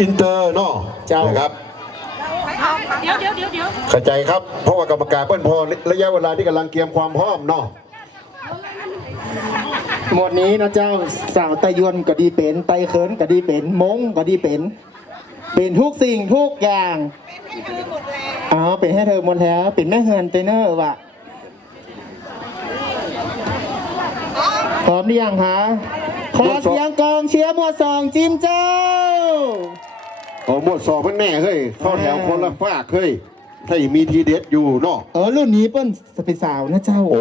อินเตอร์เนาะเจ้านนะครับ เดี๋ยวเดี๋ยวเดี๋ยวเดี๋ยวเข้าใจครับ เพราะว่ากรรมการเปิ้นพอระยะเวลาที่กำลังเตรียมความพร้อมเนาะ หมดนี้นะเจ้าสาวไตยวนก็ดีเป็นไตเขินก็ดีเป็นมงก็ดีเป็น เป็นทุกสิ่งทุกอย่างอ๋อเป็นให้เธอหมดแล้วเป็นแม่เฮือนเตเนอร์ว่ะพร้อมหรือยังคะขอเสียงกองเชียร์หมวดสองจิมเจ้า โอ้หมดสอบเพิ่นแน่เฮ้ยเข้าแถวคนละฝากเฮ้ยถ้ายังมีทีเด็ดอยู่เนาะเออรุ่นนี้เปิ้นจะเป็นสาวนะเจ้า โอ้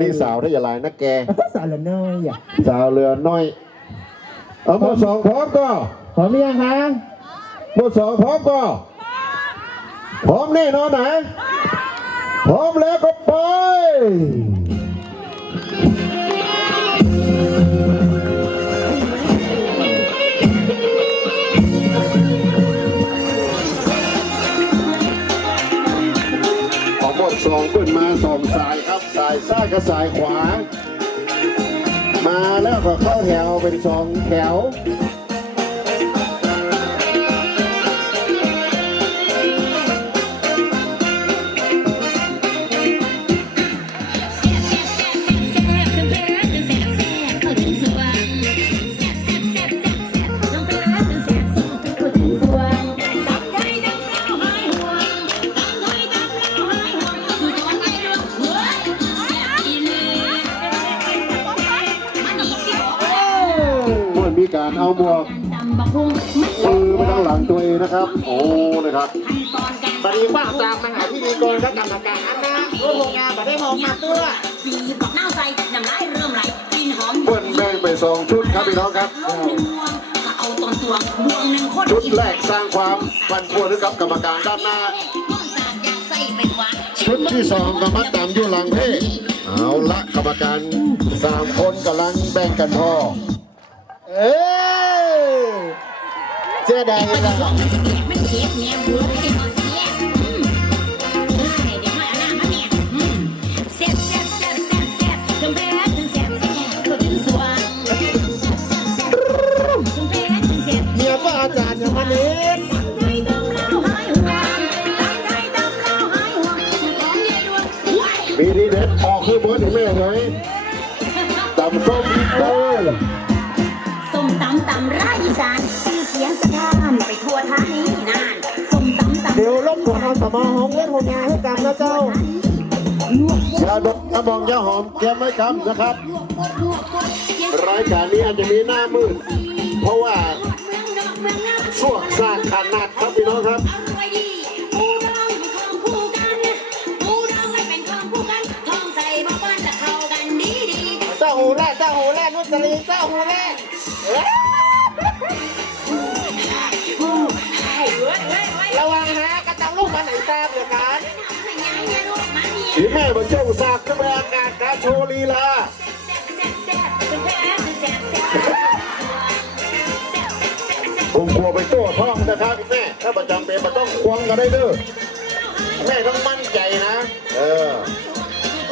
นี่สาวถ้าอย่าลายนะแก สาวละน้อยอะสาวเรือน้อยเอาหมดสองพร้อมก็พร้อมหรือยังคะหมดสองพร้อมก็พร้อมแน่นอนนะพร้อมแล้วก็ไป ออกหมดสองขึ้นมาสองสายครับสายซ้ายกับสายขวา มาแล้วก็เข้าแถวเป็นสองแถว มันมีการเอาหมวกมือไปทางหลังตัวเองนะครับ โอ้นะครับปฏิว่าตามมหาพิธีกรและกรรมการนะรุ่นโรงงานมาได้มองมาตัวสีบอกเน่าใส่น้ำลายเริ่มไหลกลิ่นหอมเปิ้นแบ่งไปสองชุดครับพี่น้องครับลงหนึ่งวงถ้าเอาตอนตัวบวงหนึ่งคนชุดแรกสร้างความปั่นป่วนให้กับกรรมการด้านหน้าชุดที่สองก็มัดตามอยู่หลังเพ่เอาละกรรมการสามคนกำลังแบ่งกันพ่อ เอ้ยเจ๊ใดล่ะมันเจ็บเนี่ยหัวไม่ได้ก่อนเสียอืมได้เดี๋ยวมาเอาหน้ามาเนี่ยอืมแซ่บแซ่บแซ่บแซ่บแซ่บถึงแพ้ถึงแซ่บแซ่บก็ถึงสว่างแซ่บแซ่บแซ่บแซ่บถึงแพ้ถึงแซ่บเมียก็อาจารย์อย่างมันเองใจดำเราหายห่วงตั้งใจดำเราหายห่วงของยายดวงว้ายมีดีเด็ดออกคือเบิร์ดแม่เลยตำส้มอินเตอ ร์ส้มตำตำราอีสานชื่อเสียงสะท้านไปทั่วท่านี้นานส้มตำตำเดี๋ยวลบของเอาสมอห้องเล่นหัวงานให้กันนะเจ้า ยาดมกระบองยาหอมแก้มไม่กำนะครับ รายการนี้อาจจะมีหน้ามืดเพราะว่า ตีเจ้าหูแรกเระวังฮะกระจังลูกมาไหนทราบเลยกันผีแม่บรรเจ้าสากขึ้นไปอากาศกาโชว์ลีลาผมกลัวไปตัวท้องนะครับพี่แม่ถ้าประจำเป็นมันต้องควงกันได้เด้อแม่ต้องมั่นใจนะ เออ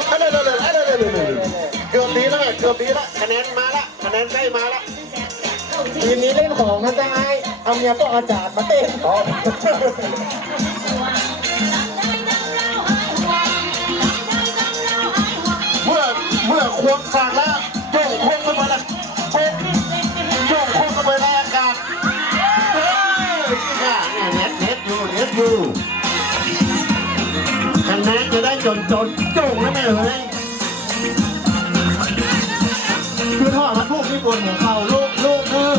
เอาเลยเลยเลยเอาเลยเลยเกือบดีแล้วเกือบดีแล้วคะแนนมา นนใกล้มาละทีมนี้เล่นของนะจ๊ะไอ้เอาเมียก็อาจารย์มาเต้นอ๋อเมื่อเมื่อควงสากแล้วโยกควงกันมาละโป๊กโยกควงกันไปในอากาศเฮ้ยนี่ค่ะเนี่ยเน็ตเน็ตอยู่เน็ตอยู่คะแนนจะได้จนจนโจ่งแล้วแม่เฮ้ย มาลูกที่บนของเขาลูกลูกเออ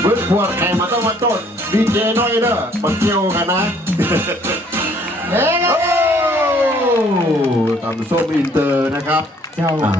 เพื่อนพวกใครมาต้องมาโจดดีเจน้อยเด้อมาเกี่ยวกันนะเฮ้ยโอ้ตำส้มอินเตอร์นะครับ เจ้าอ่า